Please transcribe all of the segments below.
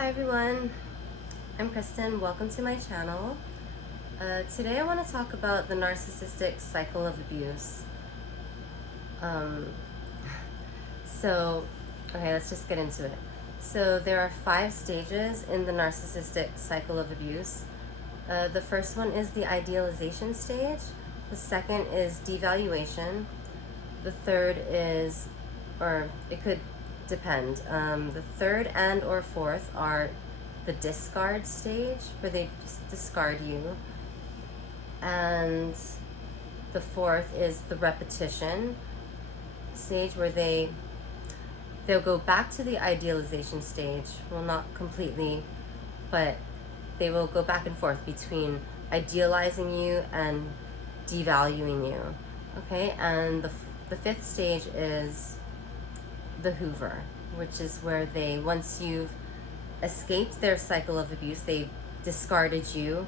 Hi everyone, I'm Kristen. Welcome to my channel. Today I want to talk about the narcissistic cycle of abuse. Um, okay, let's just get into it. So there are 5 stages in the narcissistic cycle of abuse. The first one is the idealization stage. The second is devaluation. The third is, or it could depend. The third and or fourth are the discard stage, where they just discard you. And the fourth is the repetition stage, where they'll go back to the idealization stage. Well, not completely, but they will go back and forth between idealizing you and devaluing you. Okay, and the fifth stage is the Hoover, which is where once you've escaped their cycle of abuse, they've discarded you,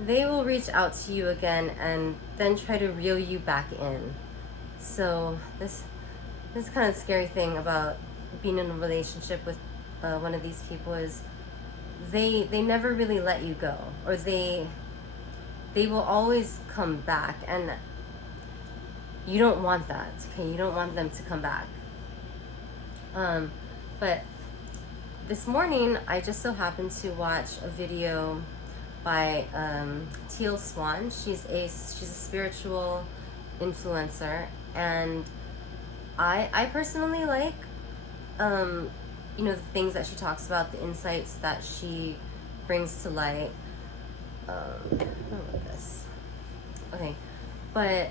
they will reach out to you again and then try to reel you back in. So this kind of scary thing about being in a relationship with one of these people is they never really let you go, or they will always come back, and you don't want that. Okay, you don't want them to come back. But this morning I just so happened to watch a video by Teal Swan. She's a spiritual influencer, and I personally like the things that she talks about, the insights that she brings to light. I don't know what this. Okay, but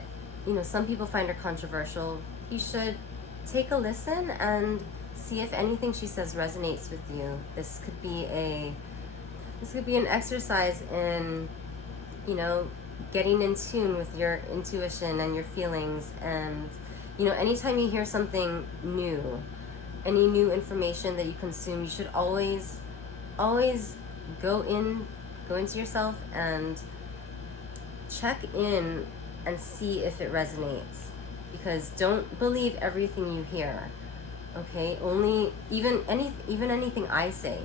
some people find her controversial. You should take a listen and see if anything she says resonates with you. This could be an exercise in getting in tune with your intuition and your feelings. And anytime you hear something new, any new information that you consume, you should always go into yourself and check in and see if it resonates. Because don't believe everything you hear. Okay, even anything I say,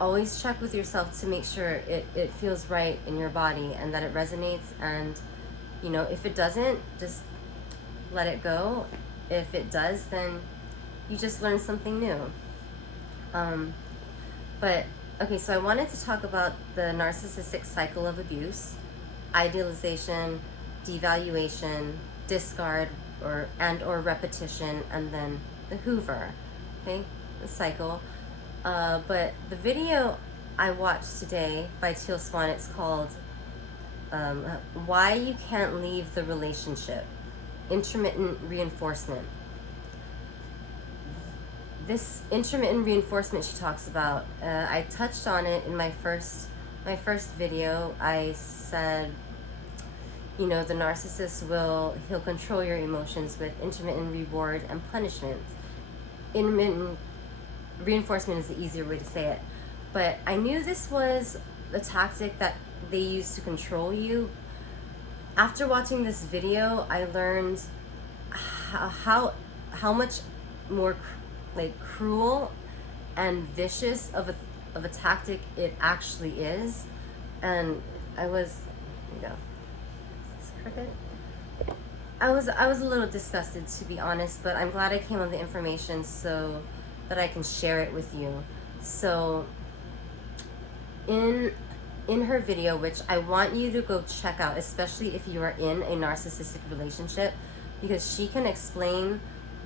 always check with yourself to make sure it feels right in your body and that it resonates. And if it doesn't, just let it go. If it does, then you just learn something new. But okay, so I wanted to talk about the narcissistic cycle of abuse: idealization, devaluation, discard or repetition, and then the Hoover. Okay, the cycle. But the video I watched today by Teal Swan, it's called Why You Can't Leave the Relationship: Intermittent Reinforcement. This intermittent reinforcement she talks about, I touched on it in my first video. I said, the narcissist he'll control your emotions with intermittent reward and punishment. Intermittent reinforcement is the easier way to say it. But I knew this was the tactic that they use to control you. After watching this video, I learned how much more cruel and vicious of a tactic it actually is. And I was, I was a little disgusted, to be honest, but I'm glad I came on the information so that I can share it with you. So in her video, which I want you to go check out, especially if you are in a narcissistic relationship, because she can explain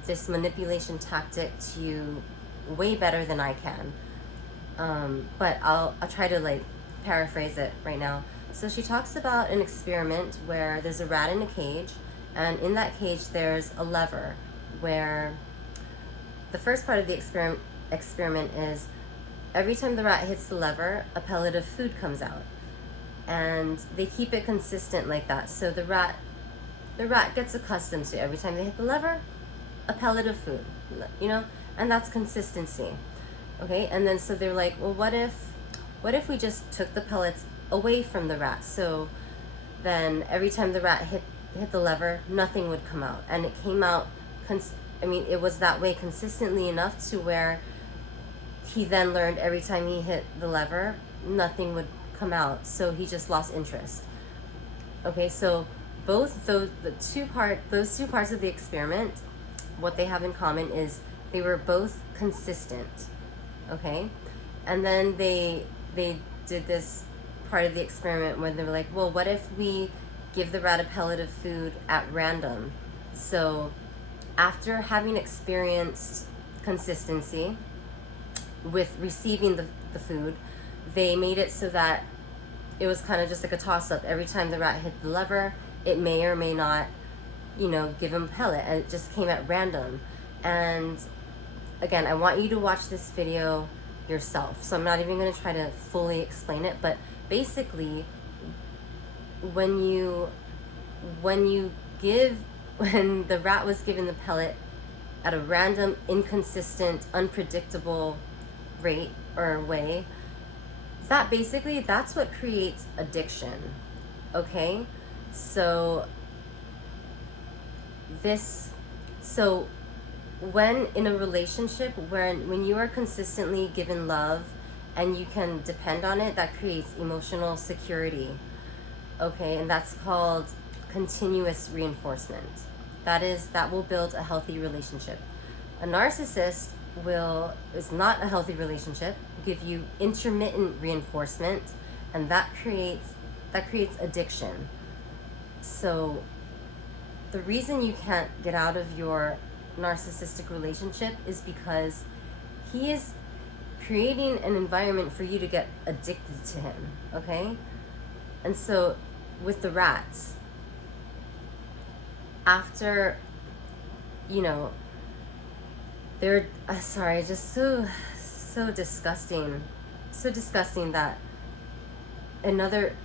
this manipulation tactic to you way better than I can. But I'll try to paraphrase it right now. So she talks about an experiment where there's a rat in a cage, and in that cage there's a lever, where the first part of the experiment is every time the rat hits the lever, a pellet of food comes out. And they keep it consistent like that. So the rat gets accustomed to every time they hit the lever, a pellet of food, and that's consistency. Okay, and then so they're like, well, what if we just took the pellets away from the rat? So then every time the rat hit the lever, nothing would come out, and it came out it was that way consistently enough to where he then learned every time he hit the lever, nothing would come out. So he just lost interest. Okay, so both those two parts of the experiment, what they have in common is they were both consistent. Okay, and then they did this part of the experiment where they were like, well, what if we give the rat a pellet of food at random? So after having experienced consistency with receiving the food, they made it so that it was kind of just like a toss-up. Every time the rat hit the lever, it may or may not, give him a pellet, and it just came at random. And again, I want you to watch this video yourself, so I'm not even going to try to fully explain it, but basically when the rat was given the pellet at a random, inconsistent, unpredictable rate or way, that's what creates addiction. Okay, so when in a relationship, when you are consistently given love and you can depend on it, that creates emotional security. Okay, and that's called continuous reinforcement. That will build a healthy relationship. A narcissist is not a healthy relationship, give you intermittent reinforcement, and that creates addiction. So the reason you can't get out of your narcissistic relationship is because he is creating an environment for you to get addicted to him. Okay, and so with the rats, after they're just so disgusting, that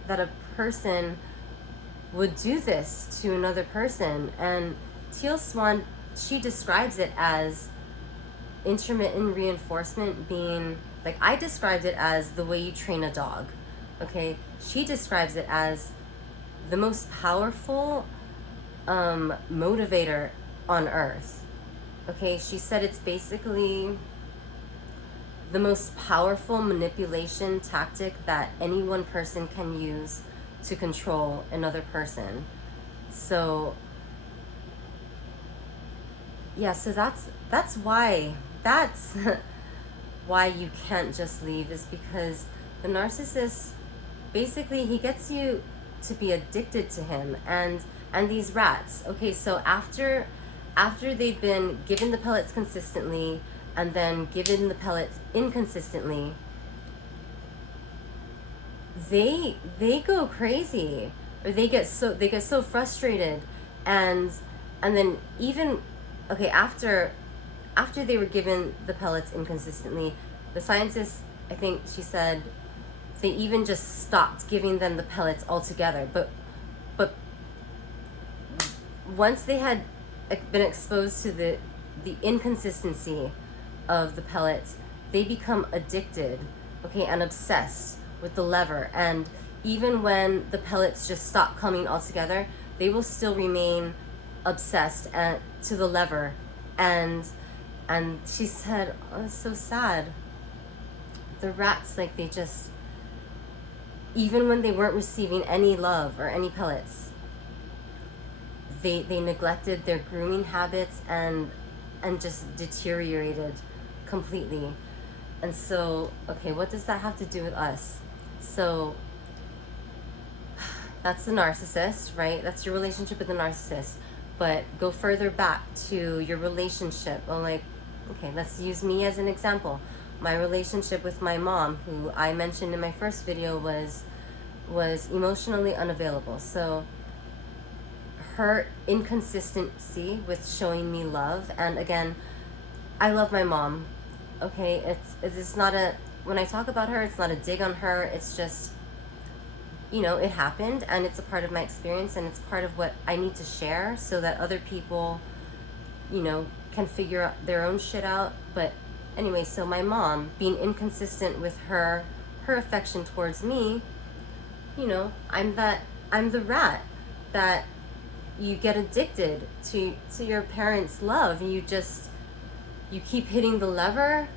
a person would do this to another person. And Teal Swan, she describes it as intermittent reinforcement being like, I described it as the way you train a dog. Okay, she describes it as the most powerful motivator on earth. Okay, she said it's basically the most powerful manipulation tactic that any one person can use to control another person. So yeah, so that's why why you can't just leave, is because the narcissist, basically, he gets you to be addicted to him. And these rats, okay, so after they've been given the pellets consistently and then given the pellets inconsistently, they go crazy, or they get so frustrated. And then even, okay, after they were given the pellets inconsistently, the scientists, I think she said, they even just stopped giving them the pellets altogether. But once they had been exposed to the inconsistency of the pellets, they become addicted, okay, and obsessed with the lever. And even when the pellets just stop coming altogether, they will still remain obsessed to the lever. And she said, oh, it's so sad. The rats, like, they just, even when they weren't receiving any love or any pellets, they neglected their grooming habits and just deteriorated completely. And so, okay, what does that have to do with us? So that's the narcissist, right? That's your relationship with the narcissist. But go further back to your relationship. Well, like, okay, let's use me as an example. My relationship with my mom, who I mentioned in my first video, was emotionally unavailable. So her inconsistency with showing me love, and again, I love my mom. Okay, it's not when I talk about her, it's not a dig on her. It's just, it happened, and it's a part of my experience, and it's part of what I need to share so that other people, can figure out their own shit out. But anyway, so my mom being inconsistent with her affection towards me, I'm the rat that you get addicted to your parents' love. You keep hitting the lever,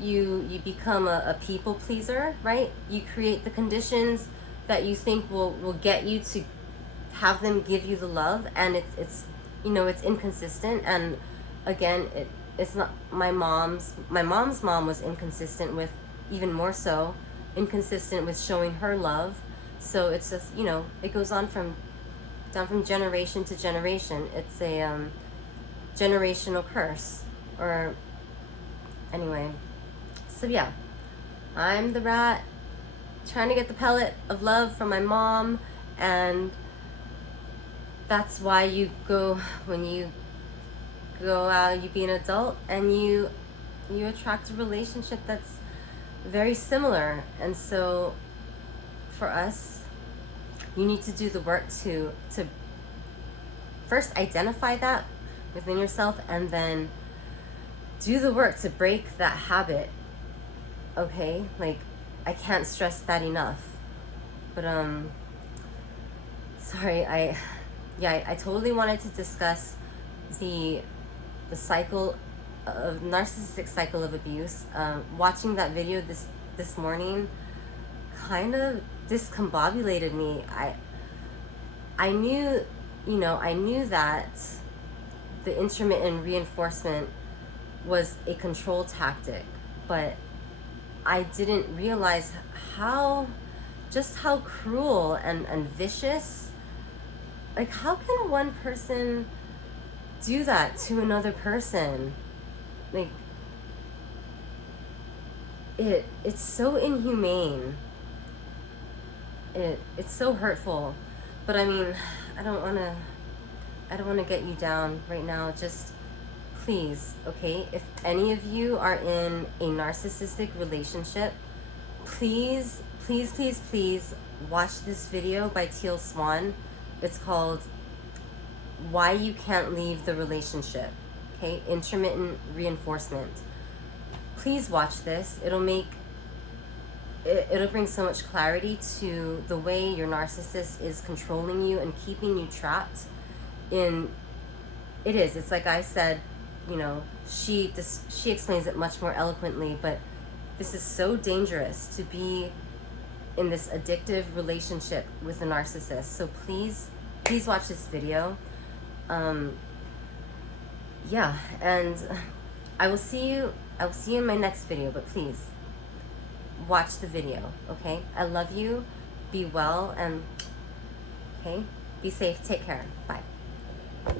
you become a people pleaser, right? You create the conditions that you think will get you to have them give you the love, and it's it's inconsistent. And again, it's not my mom's mom was inconsistent with, even more so inconsistent with showing her love. So it's just, it goes on from down from generation to generation. It's a generational curse. Or anyway, so yeah, I'm the rat trying to get the pellet of love from my mom. And that's why when you go out, you be an adult, and you attract a relationship that's very similar. And so for us, you need to do the work to first identify that within yourself, and then do the work to break that habit. Okay, like, I can't stress that enough. But sorry, I totally wanted to discuss the narcissistic cycle of abuse. Watching that video this morning kind of discombobulated me. I knew that the intermittent reinforcement was a control tactic, but I didn't realize how cruel and vicious. Like, how can one person do that to another person? Like, it's so inhumane. It's so hurtful. But I mean, I don't want to get you down right now. Just please, okay? If any of you are in a narcissistic relationship, please, please, please, please watch this video by Teal Swan. It's called Why You Can't Leave the Relationship. Okay? Intermittent Reinforcement. Please watch this. It'll bring so much clarity to the way your narcissist is controlling you and keeping you trapped in. It's like I said, she explains it much more eloquently, but this is so dangerous to be in this addictive relationship with a narcissist. So please watch this video. Yeah, and I will see you in my next video, but please watch the video, okay? I love you. Be well, and okay, be safe. Take care. Bye.